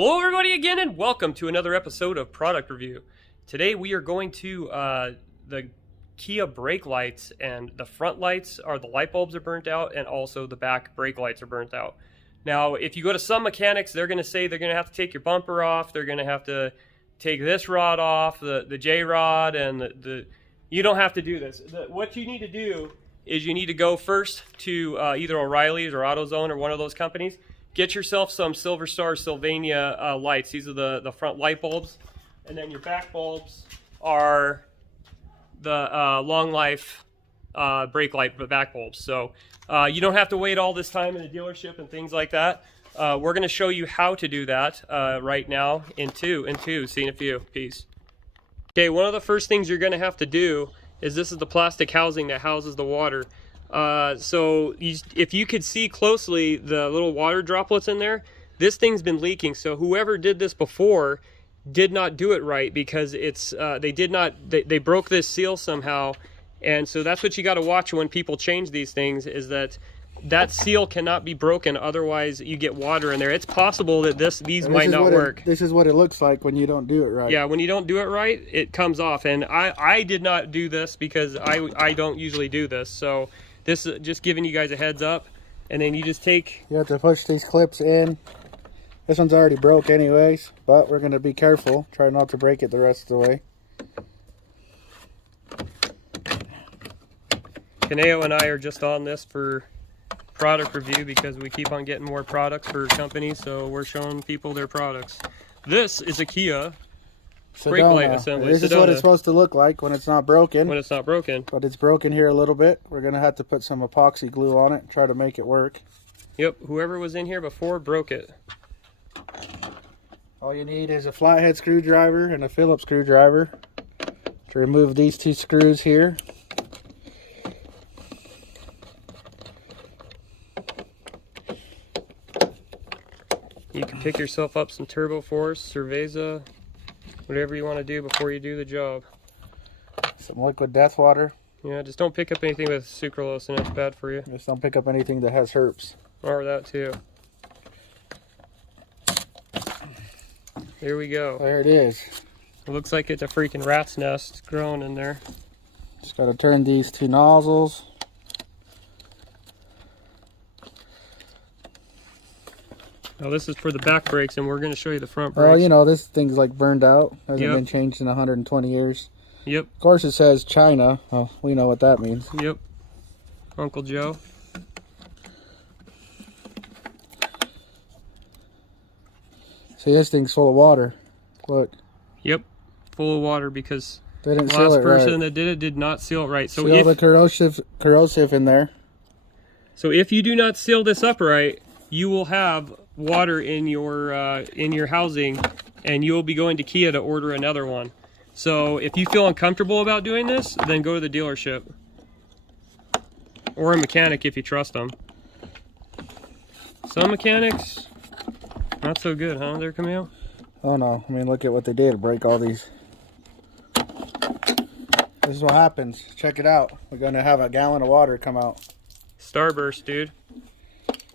Hello everybody again, and welcome to another episode of Product Review. Today we are going to the Kia brake lights, and the front lights are the light bulbs are burnt out, and also the back brake lights are burnt out. Now if you go to some mechanics, they're going to say they're going to have to take your bumper off, they're going to have to take this rod off, the J rod, and you don't have to do this. What you need to do is you need to go first to either O'Reilly's or AutoZone or one of those companies. Get yourself some Silver Star Sylvania lights. These are the front light bulbs. And then your back bulbs are the long life brake light back bulbs. So you don't have to wait all this time in the dealership and things like that. We're going to show you how to do that right now in two. See in a few. Peace. Okay, one of the first things you're going to have to do is this is the plastic housing that houses the water. So if you could see closely the little water droplets in there, this thing's been leaking. So whoever did this before did not do it right, because it's they broke this seal somehow. And so that's what you got to watch when people change these things, is that seal cannot be broken, otherwise you get water in there. It's possible that these might not work. This is what it looks like when you don't do it right. Yeah, when you don't do it right, it comes off. And I did not do this because I don't usually do this. So this is just giving you guys a heads up. And then you just take... You have to push these clips in. This one's already broke anyways, but we're going to be careful. Try not to break it the rest of the way. Kaneo and I are just on this for product review because we keep on getting more products for companies, so we're showing people their products. This is a Kia brake light assembly. This is what it's supposed to look like when it's not broken. When it's not broken. But it's broken here a little bit. We're going to have to put some epoxy glue on it and try to make it work. Yep, whoever was in here before broke it. All you need is a flathead screwdriver and a Phillips screwdriver to remove these two screws here. You can pick yourself up some Turbo Force, Cerveza, whatever you want to do before you do the job. Some liquid death water. Yeah, just don't pick up anything with sucralose in it. It's bad for you. Just don't pick up anything that has herpes. Or that too. Here we go. There it is. It looks like it's a freaking rat's nest growing in there. Just got to turn these two nozzles. Now this is for the back brakes, and we're going to show you the front brakes. Well, you know, this thing's like burned out. Hasn't been changed in 120 years. Yep. Of course it says China. Well, we know what that means. Yep. Uncle Joe. See, this thing's full of water. Look. Yep. Full of water because they didn't the seal it last person right. that did it did not seal it right. So see all the corrosive in there. So if you do not seal this up right, you will have water in your housing, and you will be going to Kia to order another one. So if you feel uncomfortable about doing this, then go to the dealership or a mechanic if you trust them. Some mechanics, not so good, huh? There, Camille? Oh no! I mean, look at what they did. Break all these. This is what happens. Check it out. We're going to have a gallon of water come out. Starburst, dude.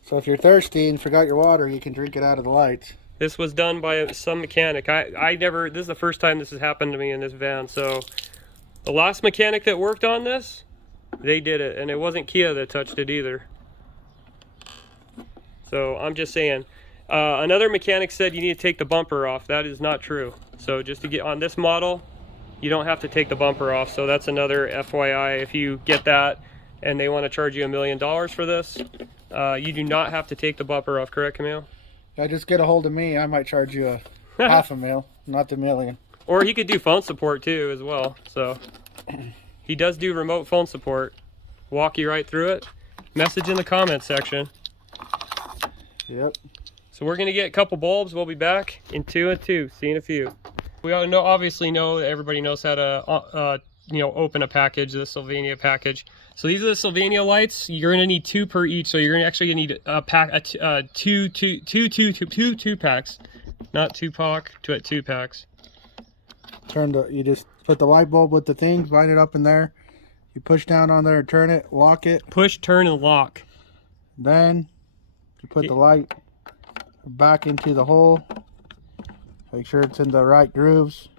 So if you're thirsty and forgot your water, you can drink it out of the lights. This was done by some mechanic. I never, this is the first time this has happened to me in this van. So the last mechanic that worked on this, they did it, and it wasn't Kia that touched it either. So I'm just saying. Another mechanic said you need to take the bumper off. That is not true. So just to get on this model, you don't have to take the bumper off. So that's another FYI. If you get that and they want to charge you $1 million for this, you do not have to take the bumper off, correct, Camille? Yeah, just get a hold of me. I might charge you a $500,000, not the $1 million. Or he could do phone support too as well. So he does do remote phone support. Walk you right through it. Message in the comments section. Yep. So we're gonna get a couple bulbs. We'll be back in two. See you in a few. We all know, obviously know that everybody knows how to open a package, the Sylvania package. So these are the Sylvania lights. You're gonna need 2 per each. So you're actually gonna need a pack, two packs, not 2-pack, 2 packs. You just put the light bulb with the thing, line it up in there. You push down on there and turn it, lock it. Push, turn, and lock. Then you put the light back into the hole. Make sure it's in the right grooves.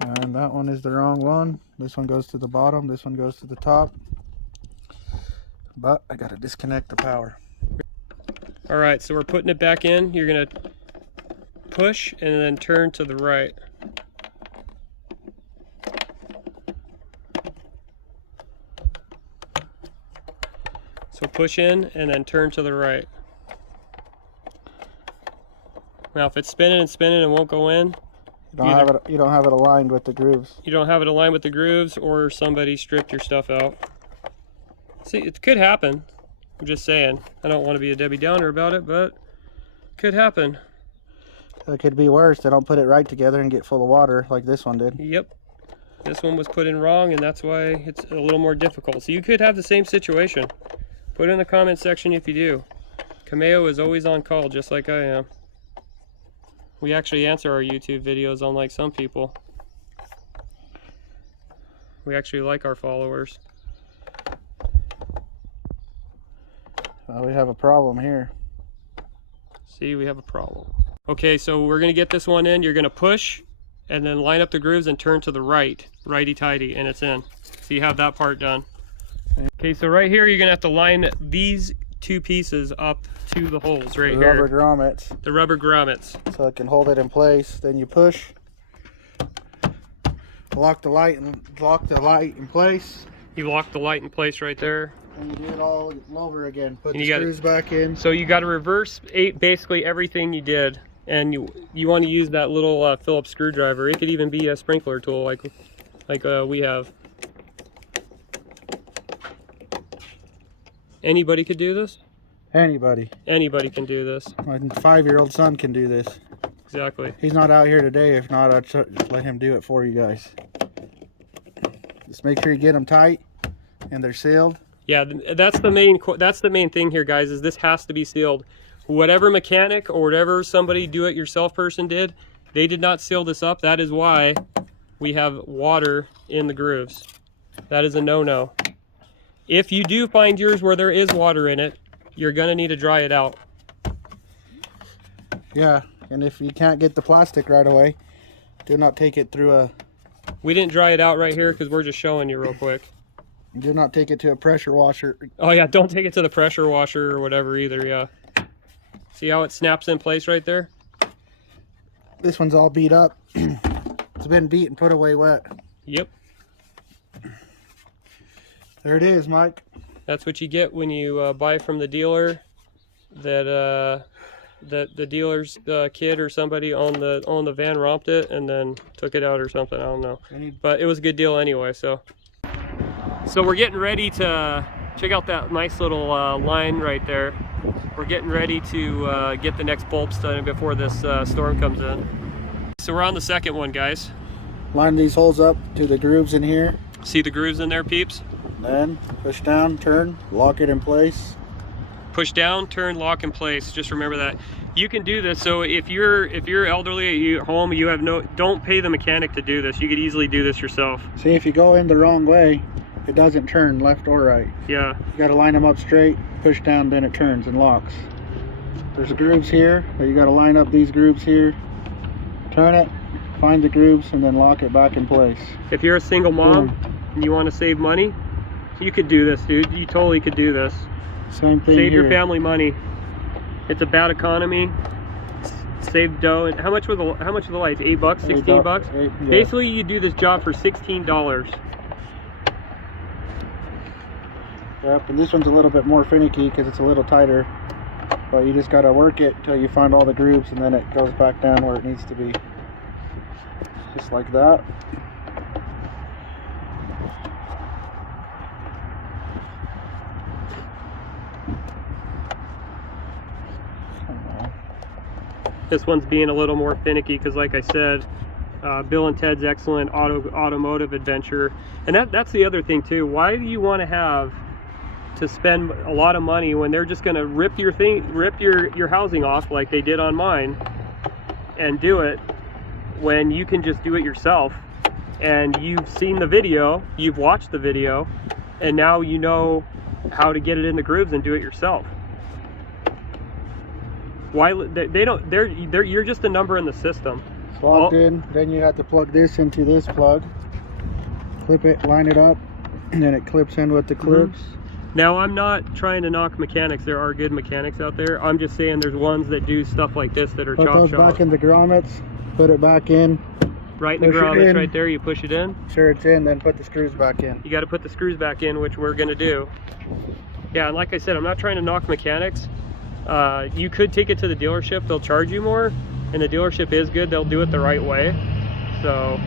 And that one is the wrong one. This one goes to the bottom, this one goes to the top. But I gotta disconnect the power. All right, so we're putting it back in. You're gonna push and then turn to the right. So push in and then turn to the right. Now if it's spinning and spinning and won't go in, you don't have it aligned with the grooves. You don't have it aligned with the grooves, or somebody stripped your stuff out. See, it could happen. I'm just saying. I don't want to be a Debbie Downer about it, but it could happen. It could be worse. They don't put it right together and get full of water like this one did. Yep. This one was put in wrong, and that's why it's a little more difficult. So you could have the same situation. Put it in the comment section if you do. Cameo is always on call, just like I am. We actually answer our YouTube videos, unlike some people. We actually like our followers. We have a problem here. See, we have a problem. Okay, so we're gonna get this one in. You're gonna push and then line up the grooves and turn to the right, righty-tighty, and it's in. So you have that part done. Okay, so right here, you're gonna have to line these two pieces up to the holes right here. Rubber grommets. The rubber grommets. So it can hold it in place. Then you push, lock the light in place. You lock the light in place right there. And you do it all over again. Put the screws back in. So you got to reverse basically everything you did, and you want to use that little Phillips screwdriver. It could even be a sprinkler tool like we have. Anybody could do this? Anybody. Anybody can do this. My 5-year-old son can do this. Exactly. He's not out here today. If not, I'd just let him do it for you guys. Just make sure you get them tight and they're sealed. Yeah, that's the main thing here, guys, is this has to be sealed. Whatever mechanic or whatever somebody do-it-yourself person did, they did not seal this up. That is why we have water in the grooves. That is a no-no. If you do find yours where there is water in it, you're gonna need to dry it out. Yeah, and if you can't get the plastic right away, do not take it through a... We didn't dry it out right here because we're just showing you real quick. Do not take it to a pressure washer. Oh yeah, don't take it to the pressure washer or whatever either, yeah. See how it snaps in place right there? This one's all beat up. It's been beat and put away wet. Yep. There it is, Mike. That's what you get when you buy from the dealer. That the dealer's kid or somebody on the van romped it and then took it out or something. I don't know, but it was a good deal anyway. So we're getting ready to check out that nice little line right there. We're getting ready to get the next bulbs done before this storm comes in. So we're on the second one, guys. Line these holes up to the grooves in here. See the grooves in there, peeps? Then push down, turn, lock it in place. Push down, turn, lock in place. Just remember that. You can do this. So if you're elderly at home, you have don't pay the mechanic to do this. You could easily do this yourself. See, if you go in the wrong way, it doesn't turn left or right. Yeah. You got to line them up straight, push down, then it turns and locks. There's grooves here, but you got to line up these grooves here, turn it, find the grooves, and then lock it back in place. If you're a single mom and you want to save money, you could do this, dude. You totally could do this. Same thing. Save here. your family money. It's a bad economy. Save dough. And how much are the lights? $8, $16? Yeah. Basically, you do this job for $16. Yep, and this one's a little bit more finicky because it's a little tighter. But you just gotta work it till you find all the grooves, and then it goes back down where it needs to be. Just like that. This one's being a little more finicky because, like I said, Bill and Ted's Excellent Automotive Adventure. And that's the other thing too. Why do you want to spend a lot of money when they're just going to rip your housing off like they did on mine and do it, when you can just do it yourself? And you've seen the video, you've watched the video, and now you know how to get it in the grooves and do it yourself. Why they don't? They're you're just a number in the system. Plugged in. Then you have to plug this into this plug. Clip it, line it up, and then it clips in with the clips. Now, I'm not trying to knock mechanics. There are good mechanics out there. I'm just saying there's ones that do stuff like this that are Put those back in the grommets. Put it back in. Right in the grommets, right there. You push it in. Sure, it's in. Then put the screws back in. You got to put the screws back in, which we're gonna do. Yeah, and like I said, I'm not trying to knock mechanics. You could take it to the dealership. They'll charge you more, and the dealership is good. They'll do it the right way. So,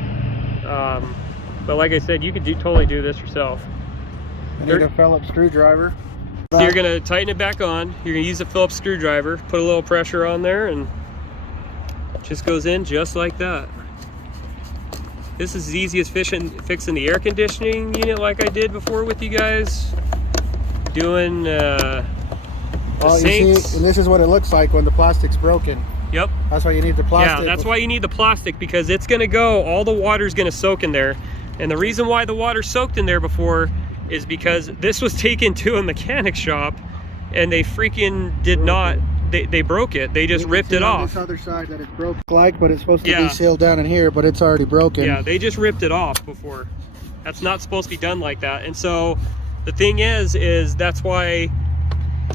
but like I said, you could totally do this yourself. I need a Phillips screwdriver. So you're gonna tighten it back on. You're gonna use a Phillips screwdriver, put a little pressure on there, and it just goes in just like that. This is as easy as fixing the air conditioning unit like I did before with you guys. Doing the sinks. See, and this is what it looks like when the plastic's broken. Yep. That's why you need the plastic. Yeah, that's why you need the plastic, because it's gonna go, all the water's gonna soak in there. And the reason why the water soaked in there before is because this was taken to a mechanic shop and they freaking did not, they broke it. They just ripped it off. This other side that it's broke but it's supposed to be sealed down in here, but it's already broken. Yeah, they just ripped it off before. That's not supposed to be done like that. And so the thing is that's why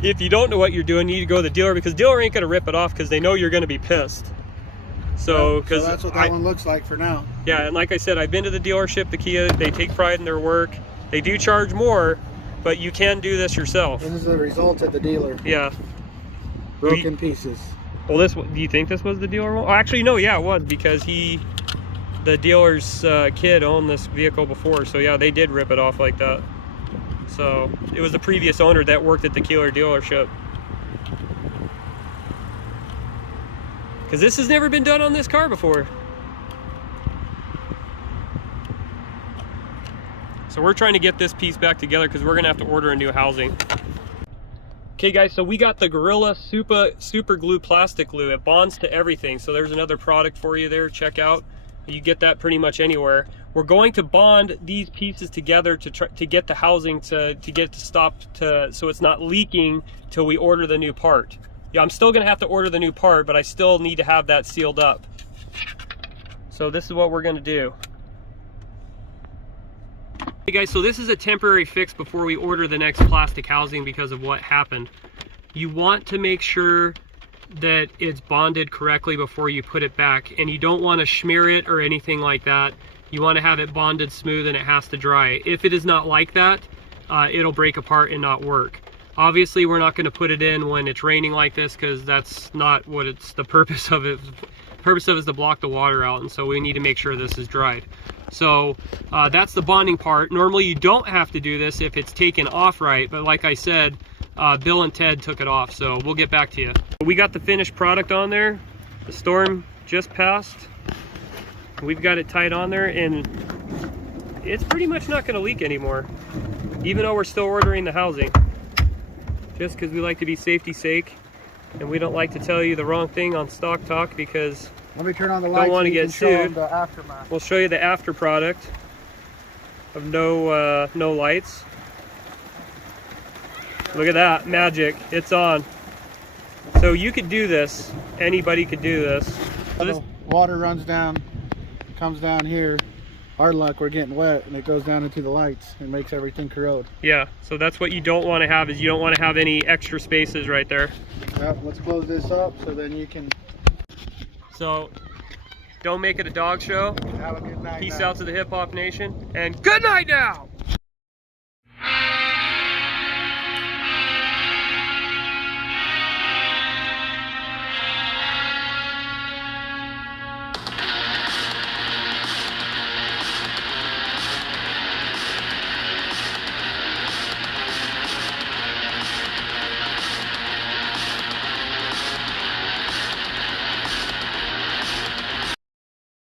if you don't know what you're doing, you need to go to the dealer, because the dealer ain't gonna rip it off because they know you're gonna be pissed. So, because that's what that one looks like for now. Yeah, and like I said, I've been to the dealership, the Kia, they take pride in their work. They do charge more, but you can do this yourself. This is the result at the dealer. Yeah. Broken pieces. Well, do you think this was the dealer one? Oh, actually, no, yeah, it was, because the dealer's kid owned this vehicle before, so yeah, they did rip it off like that. So, it was the previous owner that worked at the Kia dealership. Because this has never been done on this car before. So we're trying to get this piece back together because we're gonna have to order a new housing. Okay guys, so we got the Gorilla Super Glue plastic glue. It bonds to everything. So there's another product for you there, check out. You get that pretty much anywhere. We're going to bond these pieces together to get the housing to get it to stop so it's not leaking till we order the new part. Yeah, I'm still gonna have to order the new part, but I still need to have that sealed up. So this is what we're gonna do. Hey guys, so this is a temporary fix before we order the next plastic housing because of what happened. You want to make sure that it's bonded correctly before you put it back, and you don't want to smear it or anything like that. You want to have it bonded smooth and it has to dry. If it is not like that, it'll break apart and not work. Obviously, we're not going to put it in when it's raining like this because that's not what it's the purpose of it. The purpose of it is to block the water out, and so we need to make sure this is dried. So that's the bonding part. Normally you don't have to do this if it's taken off right, but like I said, Bill and Ted took it off, so we'll get back to you. We got the finished product on there. The storm just passed. We've got it tied on there, and it's pretty much not going to leak anymore, even though we're still ordering the housing. Just because we like to be safety sake, and we don't like to tell you the wrong thing on Stock Talk because let me turn on the lights. Don't want to get sued. The aftermath. We'll show you the after product of no lights. Look at that magic! It's on. So you could do this. Anybody could do this. So the water runs down, comes down here. Hard luck, we're getting wet, and it goes down into the lights and makes everything corrode. Yeah, so that's what you don't want to have, is you don't want to have any extra spaces right there. Yep, let's close this up so then you can... So, don't make it a dog show. Have a good night. Peace out to the Hip Hop Nation, and good night now!